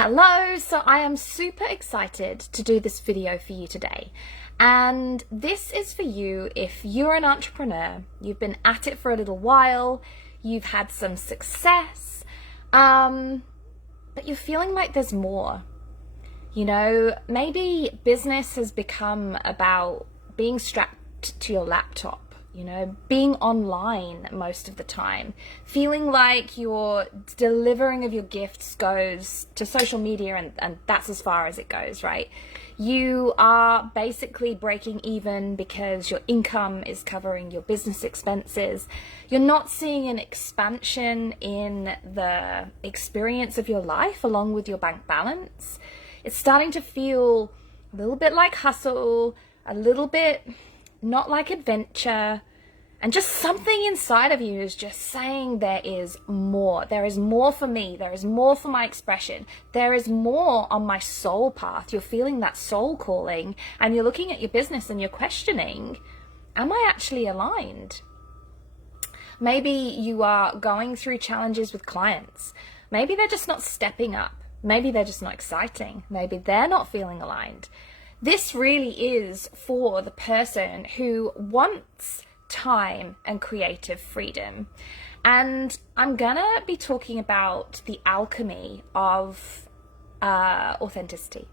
Hello, so I am super excited to do this video for you today. And this is for you if you're an entrepreneur, you've been at it for a little while, you've had some success, but you're feeling like there's more. You know, maybe business has become about being strapped to your laptop. You know, being online most of the time, feeling like your delivering of your gifts goes to social media and that's as far as it goes, right? You are basically breaking even because your income is covering your business expenses. You're not seeing an expansion in the experience of your life along with your bank balance. It's starting to feel a little bit like hustle, a little bit not like adventure, and just something inside of you is just saying there is more. There is more for me. There is more for my expression. There is more on my soul path. You're feeling that soul calling and you're looking at your business and you're questioning, am I actually aligned? Maybe you are going through challenges with clients. Maybe they're just not stepping up. Maybe they're just not exciting. Maybe they're not feeling aligned. This really is for the person who wants time and creative freedom. And I'm gonna be talking about the alchemy of authenticity.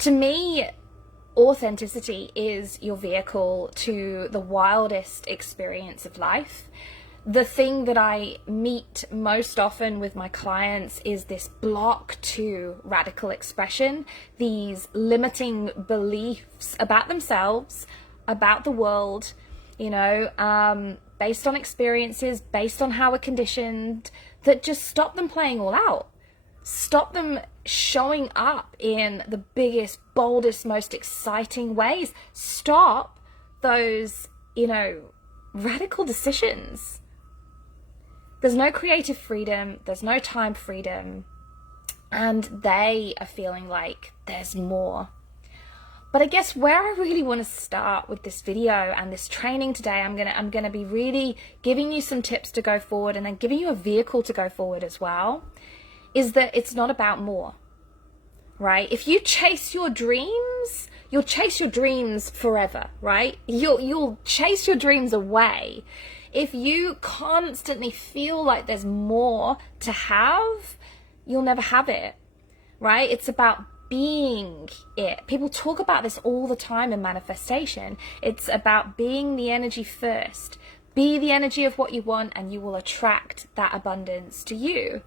To me, authenticity is your vehicle to the wildest experience of life. The thing that I meet most often with my clients is this block to radical expression, these limiting beliefs about themselves, about the world, you know, based on experiences, based on how we're conditioned, that just stop them playing all out. Stop them showing up in the biggest, boldest, most exciting ways. Stop those, you know, radical decisions. There's no creative freedom, there's no time freedom, and they are feeling like there's more. But I guess where I really want to start with this video and this training today, I'm gonna be really giving you some tips to go forward and then giving you a vehicle to go forward as well, is that it's not about more, right? If you chase your dreams, you'll chase your dreams forever, right? You'll chase your dreams away. If you constantly feel like there's more to have, you'll never have it, right? It's about being it. People talk about this all the time in manifestation. It's about being the energy first. Be the energy of what you want and you will attract that abundance to you.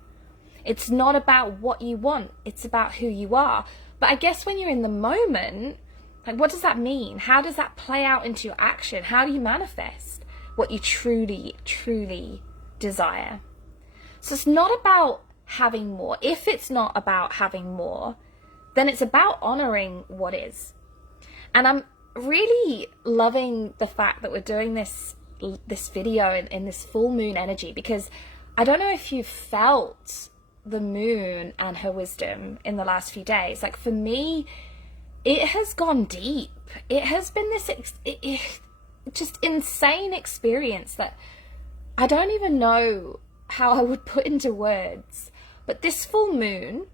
It's not about what you want, it's about who you are. But I guess when you're in the moment, like, what does that mean? How does that play out into your action? How do you manifest what you truly, truly desire? So it's not about having more. If it's not about having more, then it's about honoring what is. And I'm really loving the fact that we're doing this video in this full moon energy, because I don't know if you've felt the moon and her wisdom in the last few days. Like, for me, it has gone deep. It has been this just insane experience that I don't even know how I would put into words. But this full moon,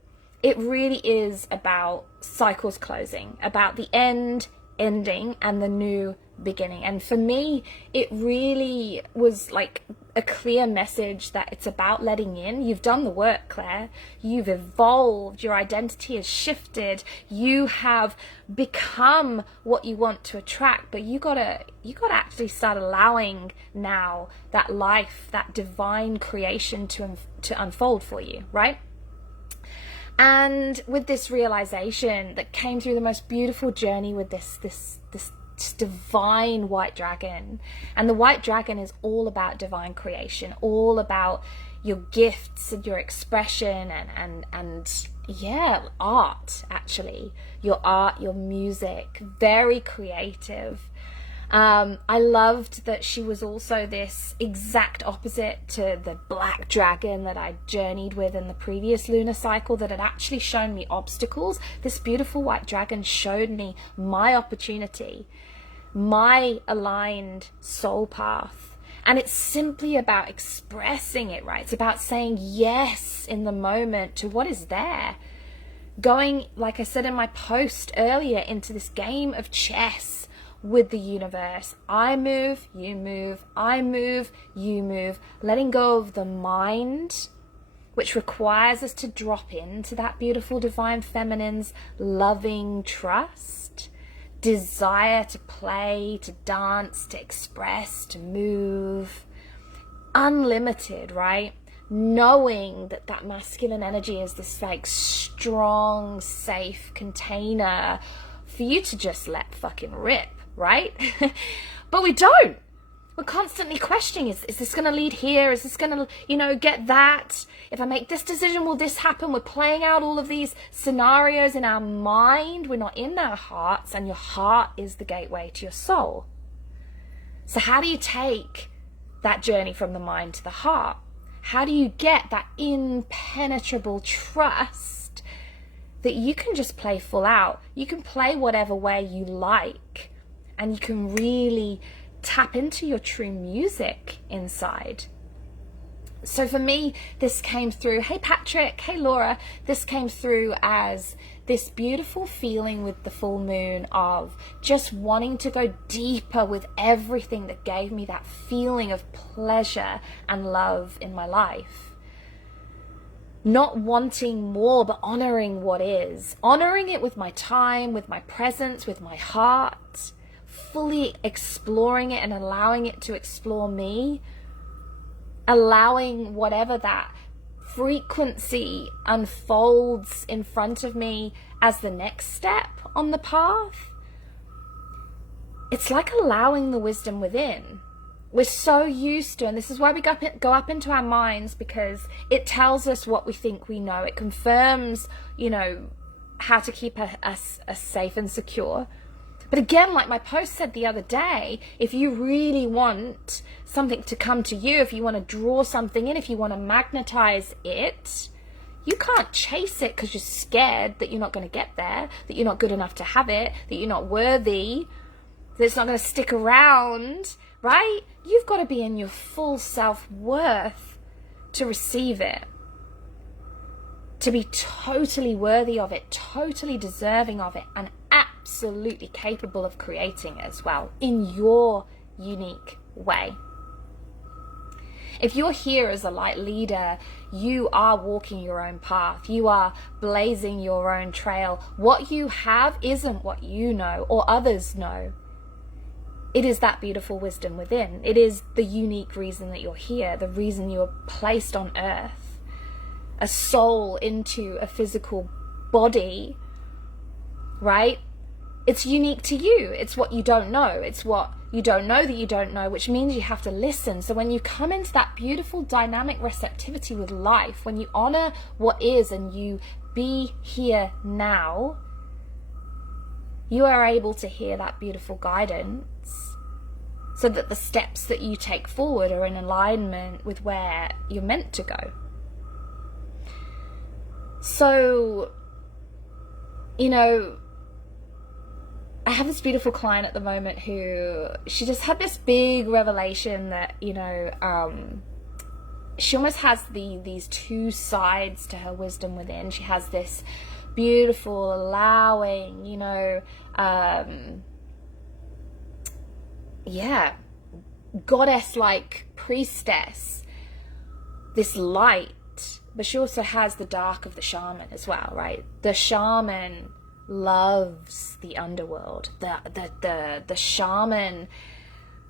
it really is about cycles closing, about the ending and the new beginning. And for me, it really was like a clear message that it's about letting in. You've done the work, Claire. You've evolved. Your identity has shifted. You have become what you want to attract. But you gotta actually start allowing now that life, that divine creation to unfold for you, right? And with this realization that came through the most beautiful journey with this divine white dragon. And the white dragon is all about divine creation, all about your gifts and your expression and yeah, art, actually. Your art, your music, very creative. I loved that she was also this exact opposite to the black dragon that I journeyed with in the previous lunar cycle, that had actually shown me obstacles. This beautiful white dragon showed me my opportunity, my aligned soul path. And it's simply about expressing it, right? It's about saying yes in the moment to what is there. Going, like I said in my post earlier, into this game of chess with the universe. I move, you move, I move, you move. Letting go of the mind, which requires us to drop into that beautiful divine feminine's loving trust, desire to play, to dance, to express, to move. Unlimited, right? Knowing that that masculine energy is this like strong, safe container for you to just let fucking rip, right? But we don't. We're constantly questioning, is this going to lead here? Is this going to, get that? If I make this decision, will this happen? We're playing out all of these scenarios in our mind. We're not in our hearts, and your heart is the gateway to your soul. So how do you take that journey from the mind to the heart? How do you get that impenetrable trust that you can just play full out? You can play whatever way you like, and you can really tap into your true music inside. So for me, this came through, hey Patrick, hey Laura, this came through as this beautiful feeling with the full moon of just wanting to go deeper with everything that gave me that feeling of pleasure and love in my life. Not wanting more, but honoring what is. Honoring it with my time, with my presence, with my heart. Fully exploring it and allowing it to explore me. Allowing whatever that frequency unfolds in front of me as the next step on the path. It's like allowing the wisdom within. We're so used to, and this is why we go up into our minds, because it tells us what we think we know. It confirms, how to keep us safe and secure. But again, like my post said the other day, if you really want something to come to you, if you want to draw something in, if you want to magnetize it, you can't chase it because you're scared that you're not going to get there, that you're not good enough to have it, that you're not worthy, that it's not going to stick around, right? You've got to be in your full self-worth to receive it, to be totally worthy of it, totally deserving of it, and absolutely capable of creating it as well in your unique way. If you're here as a light leader, you are walking your own path. You are blazing your own trail. What you have isn't what you know or others know. It is that beautiful wisdom within. It is the unique reason that you're here, the reason you are placed on earth. A soul into a physical body, right? It's unique to you. It's what you don't know. It's what you don't know that you don't know, which means you have to listen. So when you come into that beautiful dynamic receptivity with life, when you honor what is and you be here now, you are able to hear that beautiful guidance so that the steps that you take forward are in alignment with where you're meant to go. So, I have this beautiful client at the moment who, she just had this big revelation that, she almost has these two sides to her wisdom within. She has this beautiful, allowing, goddess-like priestess, this light, but she also has the dark of the shaman as well, right? The shaman loves the underworld. The shaman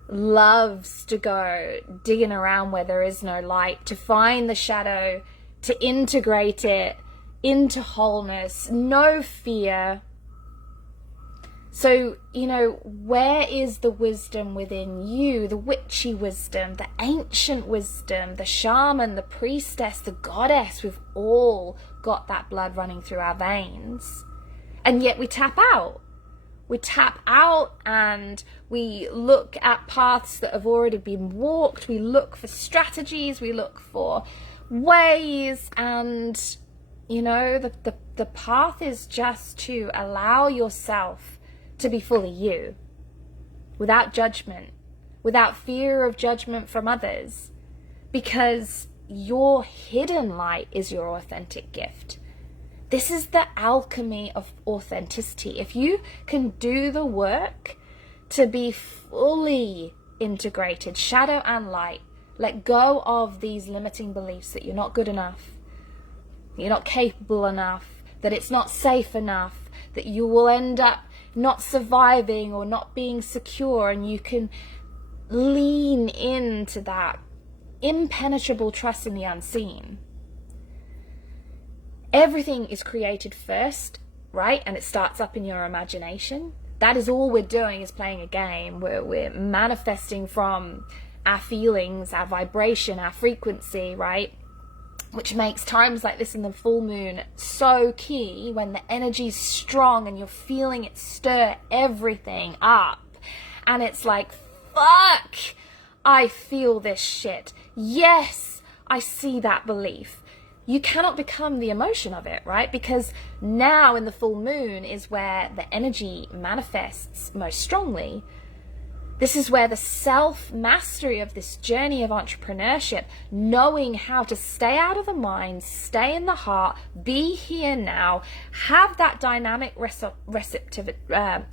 loves to go digging around where there is no light, to find the shadow, to integrate it into wholeness, no fear. So, where is the wisdom within you? The witchy wisdom, the ancient wisdom, the shaman, the priestess, the goddess. We've all got that blood running through our veins. And yet we tap out. We tap out and we look at paths that have already been walked. We look for strategies. We look for ways. And, the path is just to allow yourself to be fully you, without judgment, without fear of judgment from others, because your hidden light is your authentic gift. This is the alchemy of authenticity. If you can do the work to be fully integrated, shadow and light, let go of these limiting beliefs that you're not good enough, you're not capable enough, that it's not safe enough, that you will end up not surviving or not being secure, and you can lean into that impenetrable trust in the unseen. Everything is created first, right? And it starts up in your imagination. That is all we're doing, is playing a game. We're manifesting from our feelings, our vibration, our frequency, right? Which makes times like this in the full moon so key, when the energy's strong and you're feeling it stir everything up. And it's like, fuck, I feel this shit. Yes, I see that belief. You cannot become the emotion of it, right? Because now in the full moon is where the energy manifests most strongly. This is where the self-mastery of this journey of entrepreneurship, knowing how to stay out of the mind, stay in the heart, be here now, have that dynamic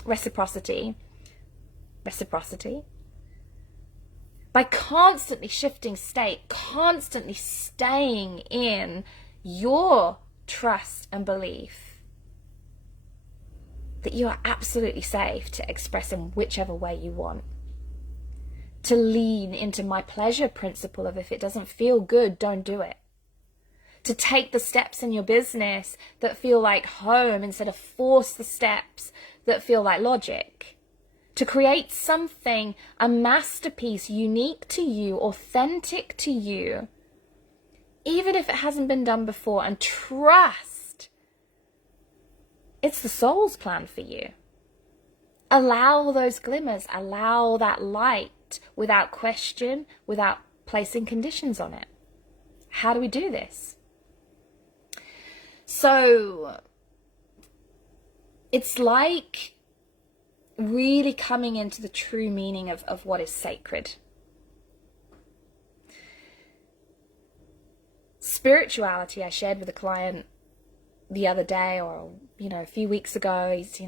reciprocity, by constantly shifting state, constantly staying in your trust and belief that you are absolutely safe to express in whichever way you want. To lean into my pleasure principle of, if it doesn't feel good, don't do it. To take the steps in your business that feel like home instead of force the steps that feel like logic. To create something, a masterpiece, unique to you, authentic to you, even if it hasn't been done before, and trust it's the soul's plan for you. Allow those glimmers, allow that light without question, without placing conditions on it. How do we do this? So it's like really coming into the true meaning of what is sacred. Spirituality, I shared with a client the other day, or a few weeks ago. He's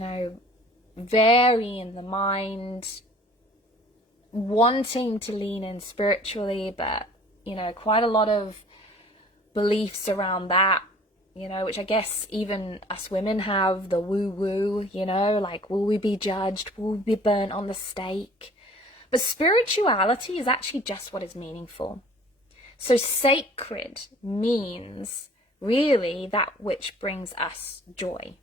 very in the mind, wanting to lean in spiritually, but quite a lot of beliefs around that, which I guess even us women have, the woo-woo, like, will we be judged? Will we be burnt on the stake? But spirituality is actually just what is meaningful. So sacred means really that which brings us joy.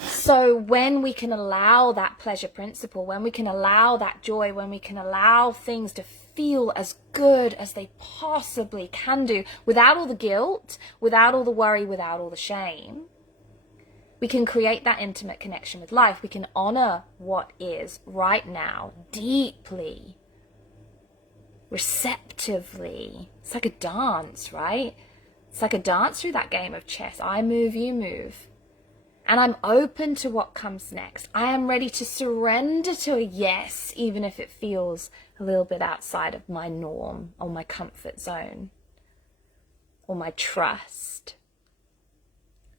So when we can allow that pleasure principle, when we can allow that joy, when we can allow things to feel as good as they possibly can do, without all the guilt, without all the worry, without all the shame, we can create that intimate connection with life. We can honor what is right now deeply, receptively. It's like a dance, right? It's like a dance through that game of chess. I move, you move. And I'm open to what comes next. I am ready to surrender to a yes, even if it feels a little bit outside of my norm or my comfort zone or my trust.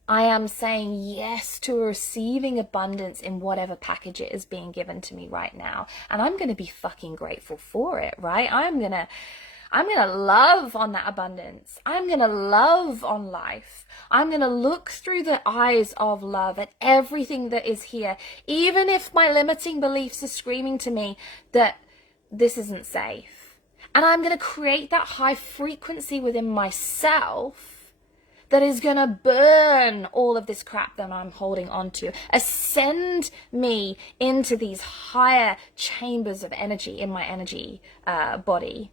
I am saying yes to receiving abundance in whatever package it is being given to me right now. And I'm going to be fucking grateful for it, right? I'm going to love on that abundance. I'm going to love on life. I'm going to look through the eyes of love at everything that is here, even if my limiting beliefs are screaming to me that this isn't safe. And I'm going to create that high frequency within myself that is going to burn all of this crap that I'm holding on to, ascend me into these higher chambers of energy in my energy body,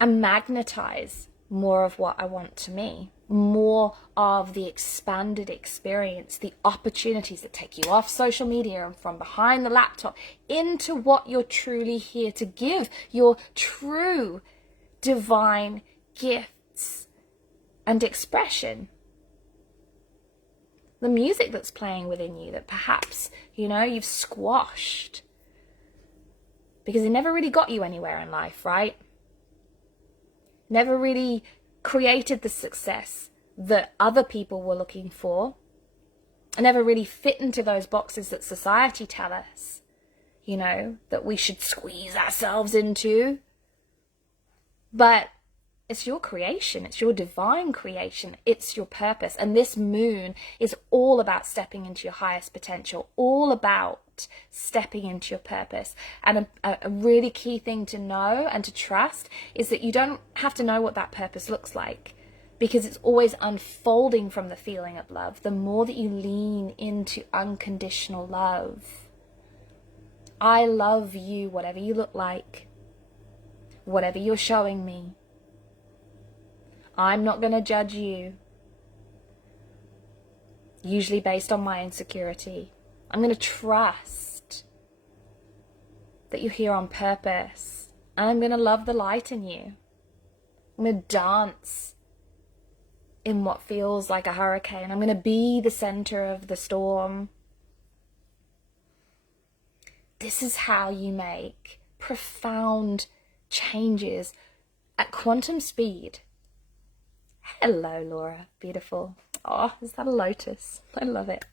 and magnetize more of what I want to me, more of the expanded experience, the opportunities that take you off social media and from behind the laptop into what you're truly here to give, your true divine gifts and expression. The music that's playing within you that perhaps, you've squashed. because it never really got you anywhere in life, right? Never really created the success that other people were looking for. I never really fit into those boxes that society tell us, you know, that we should squeeze ourselves into. But it's your creation. It's your divine creation. It's your purpose. And this moon is all about stepping into your highest potential, all about stepping into your purpose. And a really key thing to know and to trust is that you don't have to know what that purpose looks like, because it's always unfolding from the feeling of love. The more that you lean into unconditional love, I love you, whatever you look like, whatever you're showing me. I'm not going to judge you, usually based on my insecurity. I'm going to trust that you're here on purpose, and I'm going to love the light in you. I'm going to dance in what feels like a hurricane. I'm going to be the center of the storm. This is how you make profound changes at quantum speed. Hello, Laura. Beautiful. Oh, is that a lotus? I love it.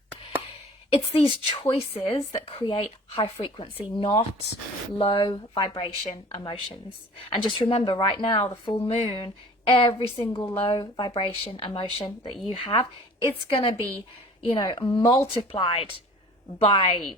It's these choices that create high frequency, not low vibration emotions. And just remember, right now, the full moon, every single low vibration emotion that you have, it's going to be, you know, multiplied by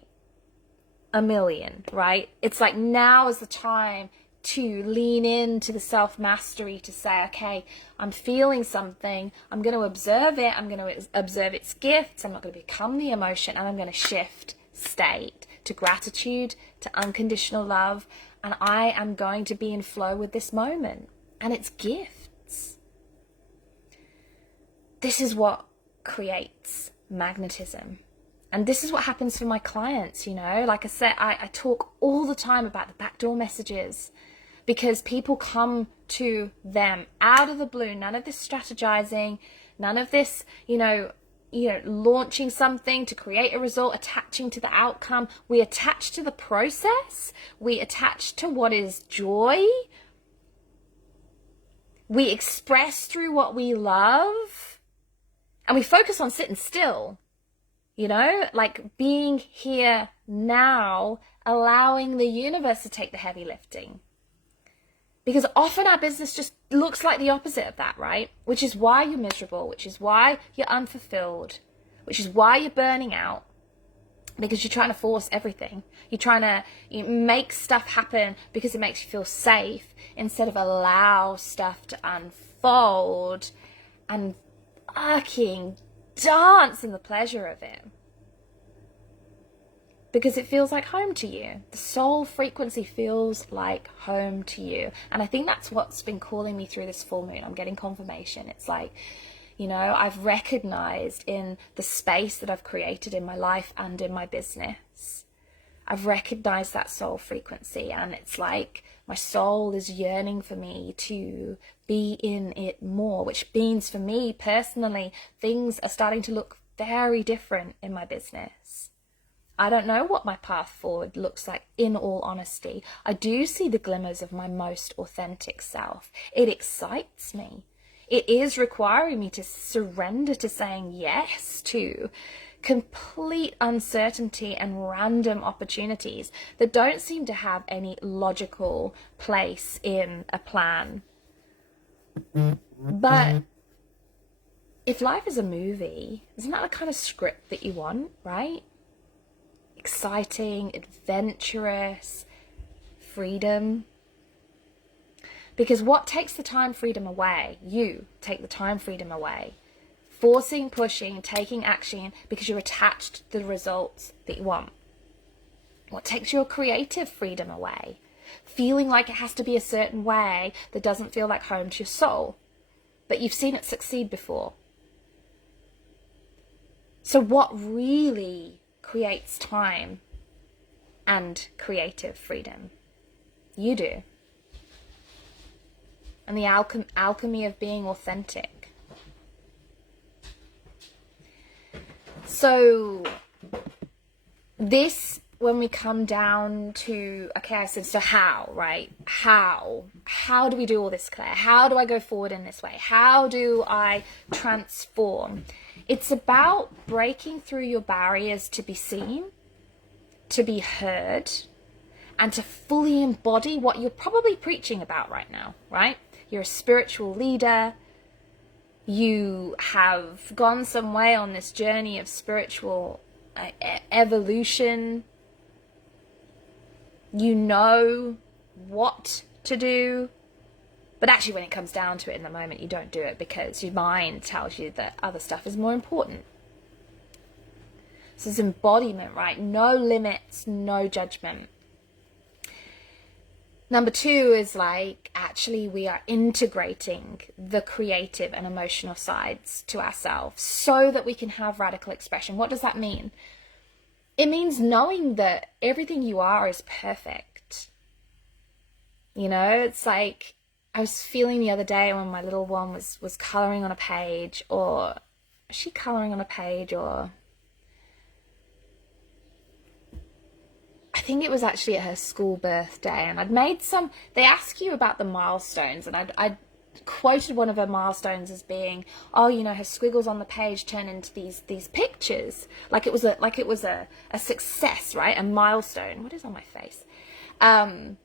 a million, right? It's like now is the time to lean into the self-mastery, to say, okay, I'm feeling something, I'm going to observe it, I'm going to observe its gifts, I'm not going to become the emotion, and I'm going to shift state to gratitude, to unconditional love, and I am going to be in flow with this moment and its gifts. This is what creates magnetism. And this is what happens for my clients, you know. Like I said, I talk all the time about the backdoor messages, because people come to them out of the blue. None of this strategizing, none of this, you know, launching something to create a result, attaching to the outcome. We attach to the process. We attach to what is joy. We express through what we love. And we focus on sitting still, you know, like being here now, allowing the universe to take the heavy lifting. Because often our business just looks like the opposite of that, right? Which is why you're miserable, which is why you're unfulfilled, which is why you're burning out. Because you're trying to force everything. You're trying to make stuff happen because it makes you feel safe, instead of allow stuff to unfold and fucking dance in the pleasure of it. Because it feels like home to you. The soul frequency feels like home to you. And I think that's what's been calling me through this full moon. I'm getting confirmation. It's like, you know, I've recognized in the space that I've created in my life and in my business, I've recognized that soul frequency. And it's like my soul is yearning for me to be in it more, which means for me personally, things are starting to look very different in my business. I don't know what my path forward looks like, in all honesty. I do see the glimmers of my most authentic self. It excites me. It is requiring me to surrender to saying yes to complete uncertainty and random opportunities that don't seem to have any logical place in a plan. But if life is a movie, isn't that the kind of script that you want, right? Exciting, adventurous, freedom. Because what takes the time freedom away? You take the time freedom away. Forcing, pushing, taking action because you're attached to the results that you want. What takes your creative freedom away? Feeling like it has to be a certain way that doesn't feel like home to your soul. But you've seen it succeed before. So what really creates time and creative freedom? You do. And the alchemy of being authentic. So this when we come down to, okay, I said, so how, right? How do we do all this, Claire? How do I go forward in this way? How do I transform? It's about breaking through your barriers to be seen, to be heard, and to fully embody what you're probably preaching about right now, right? You're a spiritual leader. You have gone some way on this journey of spiritual evolution. You know what to do, but actually when it comes down to it in the moment, you don't do it because your mind tells you that other stuff is more important. This is embodiment, right? No limits, no judgment. Number 2 is like, actually we are integrating the creative and emotional sides to ourselves so that we can have radical expression. What does that mean? It means knowing that everything you are is perfect. You know, it's like, I was feeling the other day when my little one was coloring on a page, or is she coloring on a page, or I think it was actually at her school birthday, and I'd made some, they ask you about the milestones, and I'd quoted one of her milestones as being, oh, you know, her squiggles on the page turn into these pictures, like it was a success, right? A milestone. What is on my face? And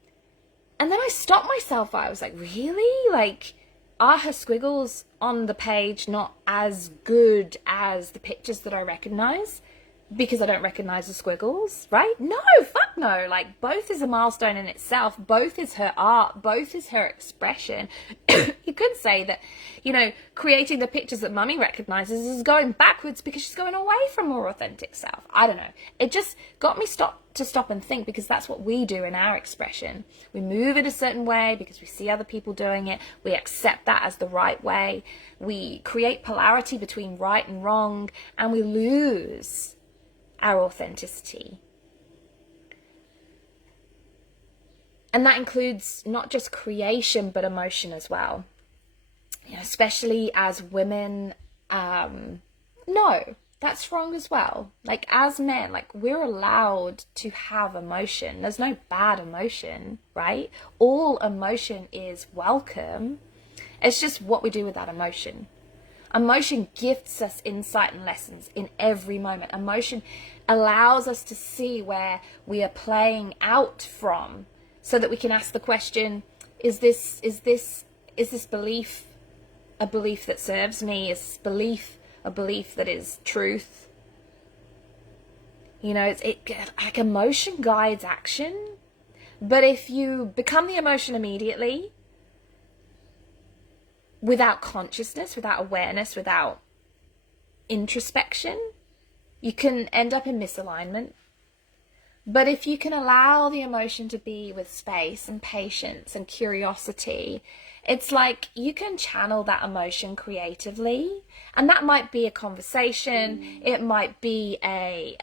then I stopped myself. I was like, really? Like, are her squiggles on the page not as good as the pictures that I recognize? Because I don't recognize the squiggles, right? No, fuck no. Like, both is a milestone in itself. Both is her art. Both is her expression. You could say that, you know, creating the pictures that mummy recognizes is going backwards because she's going away from her authentic self. I don't know. It just got me to stop and think, because that's what we do in our expression. We move it a certain way because we see other people doing it. We accept that as the right way. We create polarity between right and wrong, and we lose our authenticity. And that includes not just creation, but emotion as well. You know, especially as women, no, that's wrong as well. Like, as men, like, we're allowed to have emotion. There's no bad emotion, right? All emotion is welcome. It's just what we do with that emotion. Emotion gifts us insight and lessons in every moment. Emotion allows us to see where we are playing out from, so that we can ask the question, is this belief a belief that serves me? Is belief a belief that is truth? You know, like, emotion guides action. But if you become the emotion immediately, without consciousness, without awareness, without introspection, you can end up in misalignment. But if you can allow the emotion to be with space and patience and curiosity, it's like you can channel that emotion creatively. And that might be a conversation, it might be a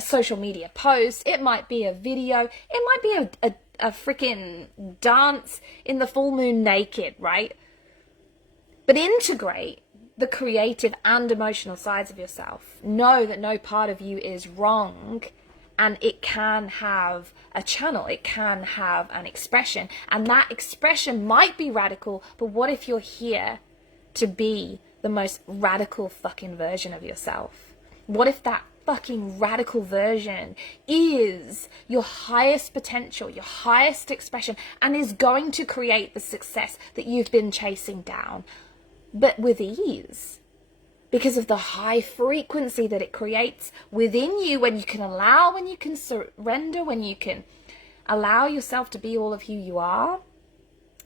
social media post, it might be a video, it might be a freaking dance in the full moon naked, right? But integrate the creative and emotional sides of yourself. Know that no part of you is wrong, and it can have a channel, it can have an expression, and that expression might be radical, but what if you're here to be the most radical fucking version of yourself? What if that fucking radical version is your highest potential, your highest expression, and is going to create the success that you've been chasing down, but with ease, because of the high frequency that it creates within you when you can allow, when you can surrender, when you can allow yourself to be all of who you are,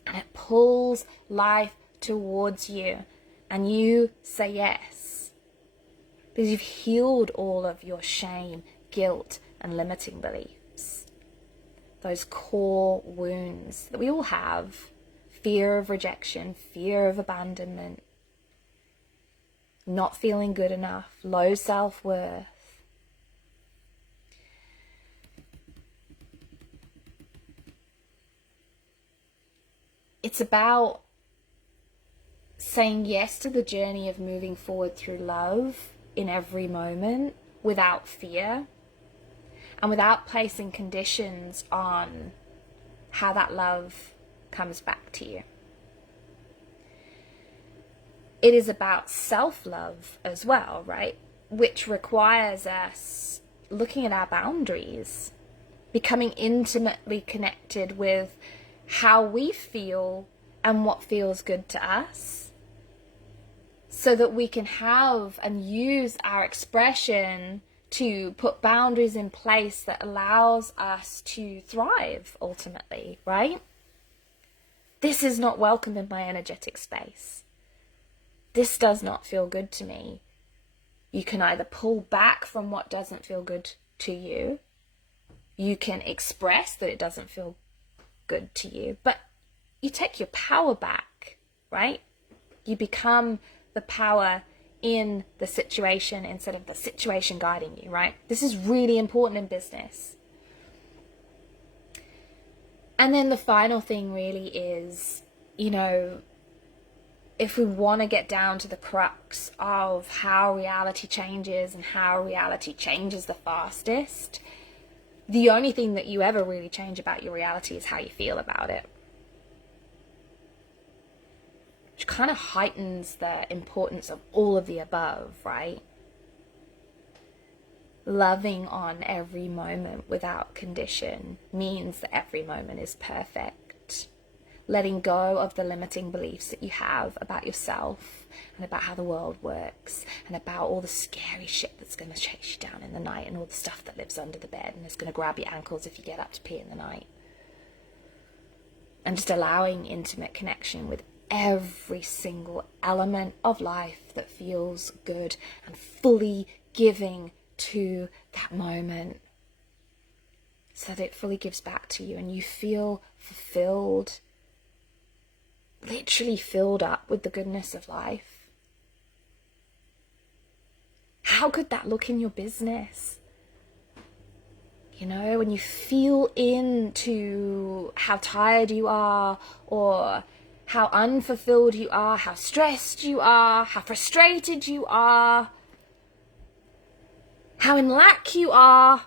and it pulls life towards you, and you say yes, because you've healed all of your shame, guilt, and limiting beliefs. Those core wounds that we all have. Fear of rejection, fear of abandonment, not feeling good enough, low self-worth. It's about saying yes to the journey of moving forward through love in every moment without fear. and without placing conditions on how that love comes back to you. It is about self-love as well, right? Which requires us looking at our boundaries, becoming intimately connected with how we feel and what feels good to us, so that we can have and use our expression to put boundaries in place that allows us to thrive ultimately, right? This is not welcome in my energetic space. This does not feel good to me. You can either pull back from what doesn't feel good to you. You can express that it doesn't feel good to you, but you take your power back, right? You become the power in the situation instead of the situation guiding you, right? This is really important in business. And then the final thing really is, if we want to get down to the crux of how reality changes and how reality changes the fastest, the only thing that you ever really change about your reality is how you feel about it. Which kind of heightens the importance of all of the above, right? Loving on every moment without condition means that every moment is perfect. Letting go of the limiting beliefs that you have about yourself and about how the world works and about all the scary shit that's going to chase you down in the night and all the stuff that lives under the bed and is going to grab your ankles if you get up to pee in the night. And just allowing intimate connection with every single element of life that feels good and fully giving to that moment so that it fully gives back to you and you feel fulfilled, literally filled up with the goodness of life. How could that look in your business? When you feel into how tired you are, or how unfulfilled you are, how stressed you are, how frustrated you are, how in lack you are,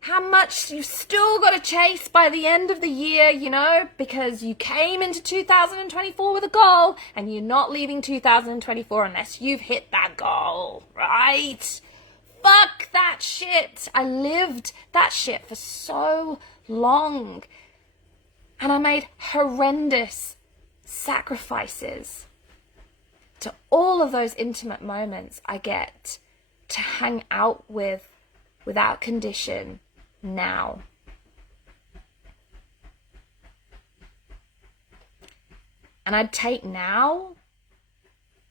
how much you've still got to chase by the end of the year, because you came into 2024 with a goal and you're not leaving 2024 unless you've hit that goal, right? Fuck that shit. I lived that shit for so long and I made horrendous sacrifices to all of those intimate moments I get to hang out with without condition now. And I'd take now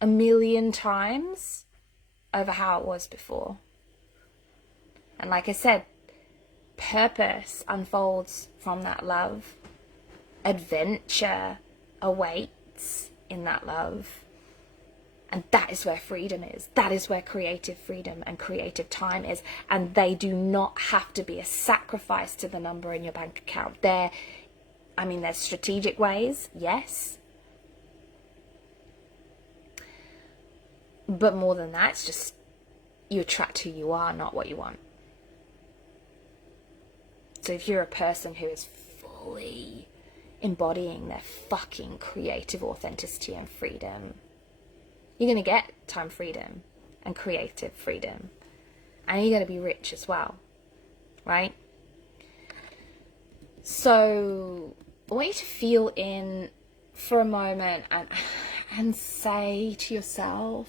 1,000,000 times over how it was before. And like I said, purpose unfolds from that love. Adventure awaits in that love. And that is where freedom is. That is where creative freedom and creative time is. And they do not have to be a sacrifice to the number in your bank account. There's strategic ways, yes. But more than that, it's just you attract who you are, not what you want. So if you're a person who is fully embodying their fucking creative authenticity and freedom, you're going to get time freedom and creative freedom. And you're going to be rich as well, right? So I want you to feel in for a moment and say to yourself,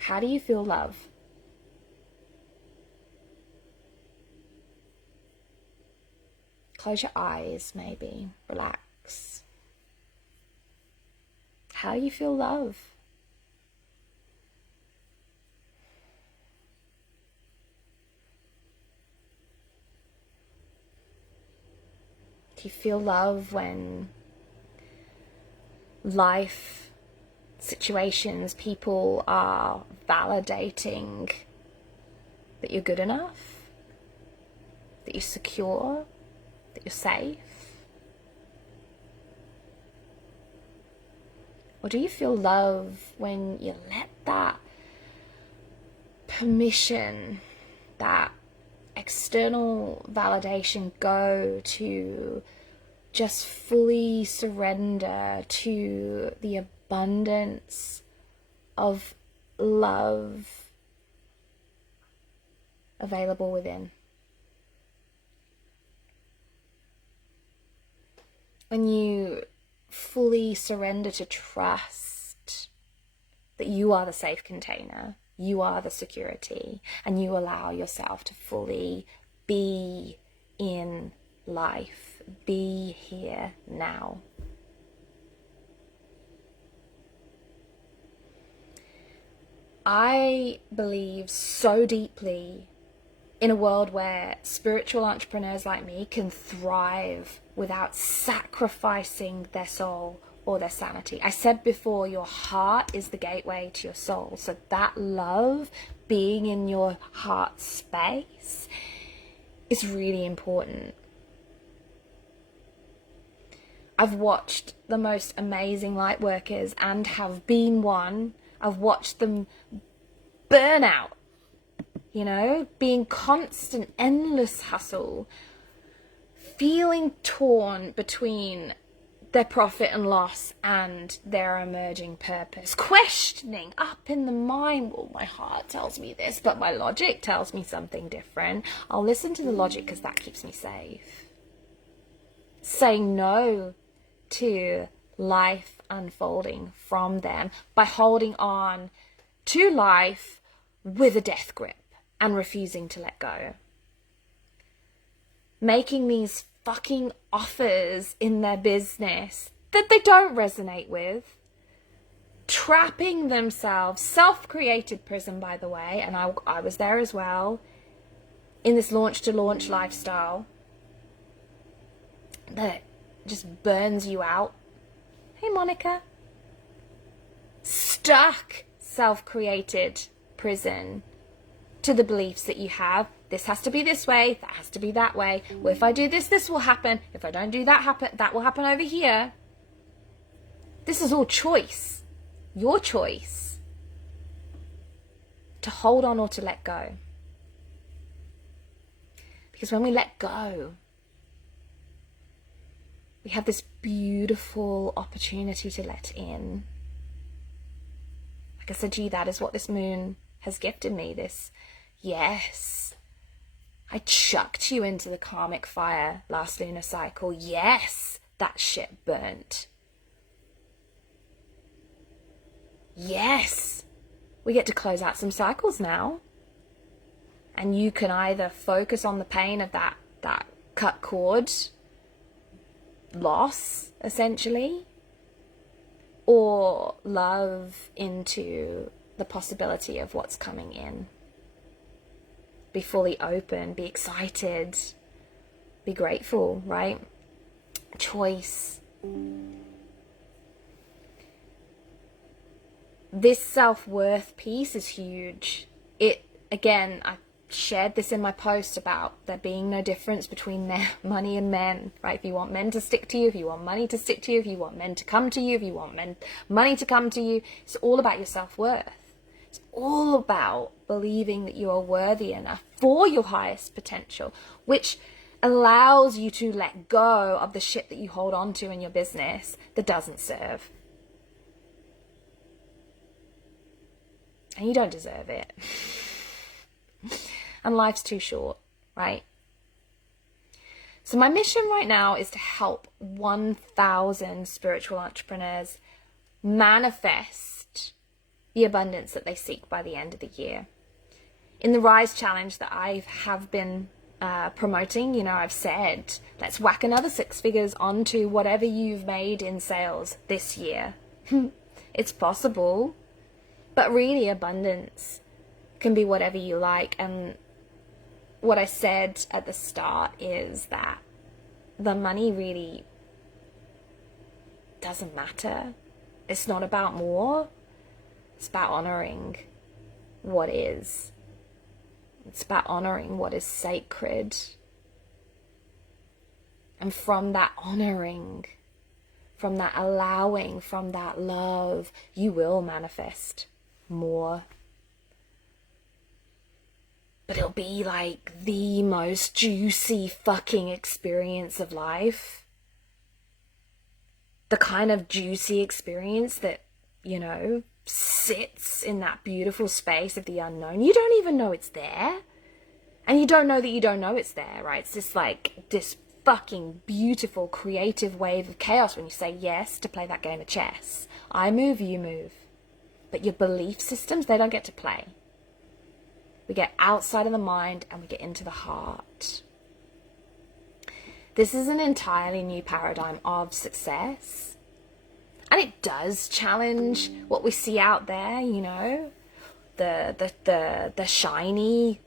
how do you feel love? Close your eyes, maybe. Relax. How you feel love? Do you feel love when life, situations, people are validating that you're good enough, that you're secure, that you're safe? Or do you feel love when you let that permission, that external validation go to just fully surrender to the abundance of love available within. When you fully surrender to trust that you are the safe container, you are the security, and you allow yourself to fully be in life, be here now. I believe so deeply in a world where spiritual entrepreneurs like me can thrive without sacrificing their soul or their sanity. I said before, your heart is the gateway to your soul. So that love, being in your heart space, is really important. I've watched the most amazing light workers and have been one. I've watched them burn out, you know, being constant, endless hustle, feeling torn between their profit and loss and their emerging purpose, questioning up in the mind, well, my heart tells me this, but my logic tells me something different. I'll listen to the logic because that keeps me safe. Saying no to life unfolding from them by holding on to life with a death grip and refusing to let go. Making these fucking offers in their business that they don't resonate with. Trapping themselves, self-created prison, by the way, and I was there as well, in this launch to launch lifestyle that just burns you out. Hey, Monica. Stuck self-created prison to the beliefs that you have. This has to be this way, that has to be that way. Well, if I do this, this will happen. If I don't do that, that will happen over here. This is all choice. Your choice. To hold on or to let go. Because when we let go, we have this beautiful opportunity to let in. Like I said to you, that is what this moon has gifted me. This, yes, I chucked you into the karmic fire last lunar cycle. Yes, that shit burnt. Yes, we get to close out some cycles now. And you can either focus on the pain of that cut cord loss, essentially, or love into the possibility of what's coming in. Be fully open, be excited, be grateful, right? Choice. This self-worth piece is huge. It, again, I shared this in my post about there being no difference between money and men, right? If you want men to stick to you, if you want money to stick to you, if you want men to come to you, if you want money to come to you, it's all about your self-worth. It's all about believing that you are worthy enough for your highest potential, which allows you to let go of the shit that you hold on to in your business that doesn't serve. And you don't deserve it. And life's too short, right? So my mission right now is to help 1,000 spiritual entrepreneurs manifest the abundance that they seek by the end of the year. In the Rise Challenge that I have been promoting, you know, I've said, let's whack another 6 figures onto whatever you've made in sales this year. It's possible, but really abundance can be whatever you like. And what I said at the start is that the money really doesn't matter. It's not about more. It's about honoring what is. It's about honoring what is sacred. And from that honoring, from that allowing, from that love, you will manifest more. but it'll be like the most juicy fucking experience of life. The kind of juicy experience that, you know, sits in that beautiful space of the unknown. You don't even know it's there. And you don't know that you don't know it's there, right? It's just like this fucking beautiful creative wave of chaos when you say yes to play that game of chess. I move, you move. But your belief systems, they don't get to play. We get outside of the mind and we get into the heart. This is an entirely new paradigm of success. And it does challenge what we see out there, you know, the shiny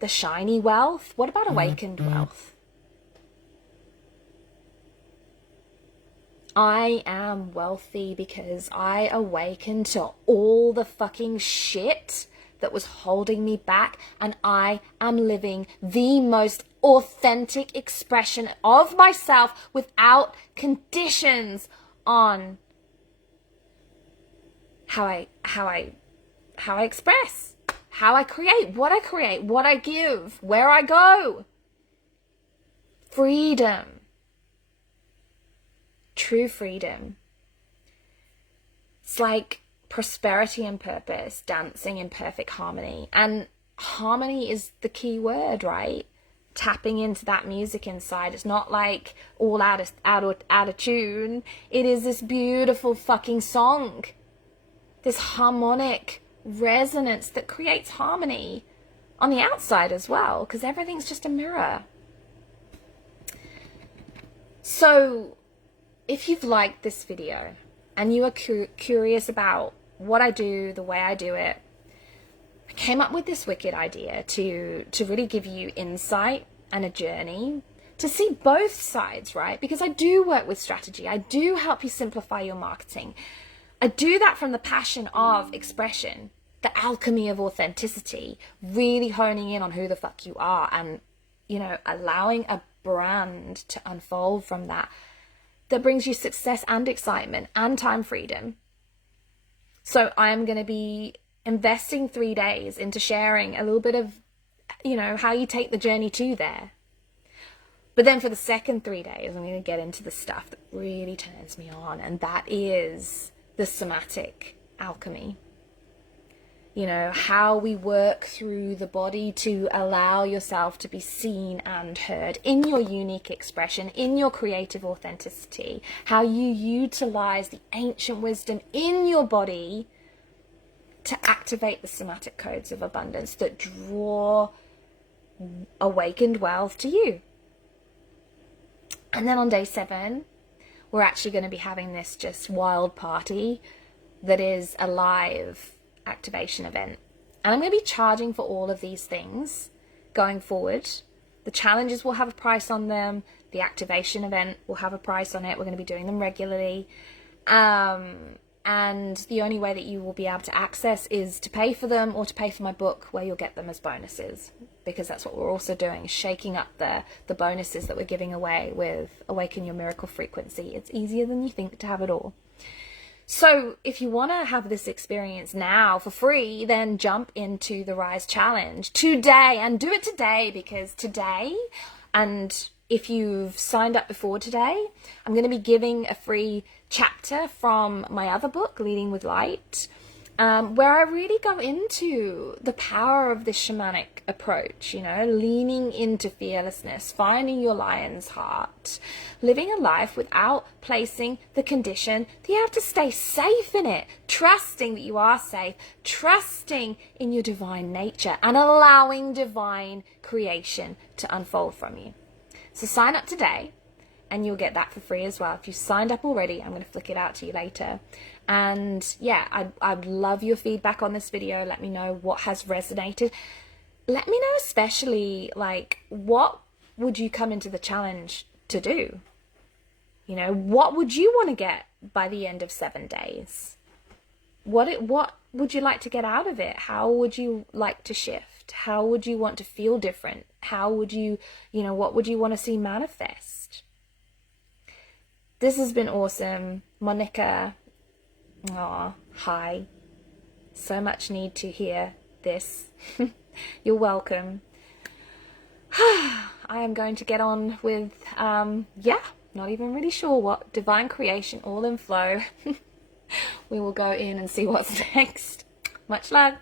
wealth. What about awakened wealth? I am wealthy because I awakened to all the fucking shit that was holding me back, and I am living the most authentic expression of myself without conditions on how I express, how I create, what I give, where I go. Freedom. True freedom. It's like prosperity and purpose, dancing in perfect harmony. And harmony is the key word, right? Tapping into that music inside. It's not like all out of tune. It is this beautiful fucking song. This harmonic resonance that creates harmony on the outside as well, because everything's just a mirror. So if you've liked this video and you are curious about what I do, the way I do it, I came up with this wicked idea to really give you insight and a journey to see both sides, right? Because I do work with strategy. I do help you simplify your marketing. I do that from the passion of expression, the alchemy of authenticity, really honing in on who the fuck you are and, you know, allowing a brand to unfold from that brings you success and excitement and time freedom. So I'm going to be investing 3 days into sharing a little bit of, you know, how you take the journey to there. But then for the second 3 days, I'm going to get into the stuff that really turns me on, and that is the somatic alchemy. You know, how we work through the body to allow yourself to be seen and heard in your unique expression, in your creative authenticity, how you utilize the ancient wisdom in your body to activate the somatic codes of abundance that draw awakened wealth to you. And then on day 7, we're actually going to be having this just wild party that is a live activation event. And I'm going to be charging for all of these things going forward. The challenges will have a price on them. The activation event will have a price on it. We're going to be doing them regularly. And the only way that you will be able to access is to pay for them or to pay for my book, where you'll get them as bonuses, because that's what we're also doing, shaking up the bonuses that we're giving away with Awaken Your Miracle Frequency. It's easier than you think to have it all. So if you want to have this experience now for free, then jump into the Rise Challenge today, and do it today, because today, and if you've signed up before today, I'm going to be giving a free chapter from my other book, Leading with Light, where I really go into the power of this shamanic approach, you know, leaning into fearlessness, finding your lion's heart, living a life without placing the condition that you have to stay safe in it, trusting that you are safe, trusting in your divine nature, and allowing divine creation to unfold from you. So sign up today and you'll get that for free as well. If you signed up already, I'm going to flick it out to you later. And yeah, I'd love your feedback on this video. Let me know what has resonated. Let me know especially, like, what would you come into the challenge to do? You know, what would you want to get by the end of 7 days? What would you like to get out of it? How would you like to shift? How would you want to feel different? How would you know, what would you want to see manifest? This has been awesome. Monica, hi. So much need to hear this. You're welcome. I am going to get on with, yeah, not even really sure what, divine creation, all in flow. We will go in and see what's next. Much love.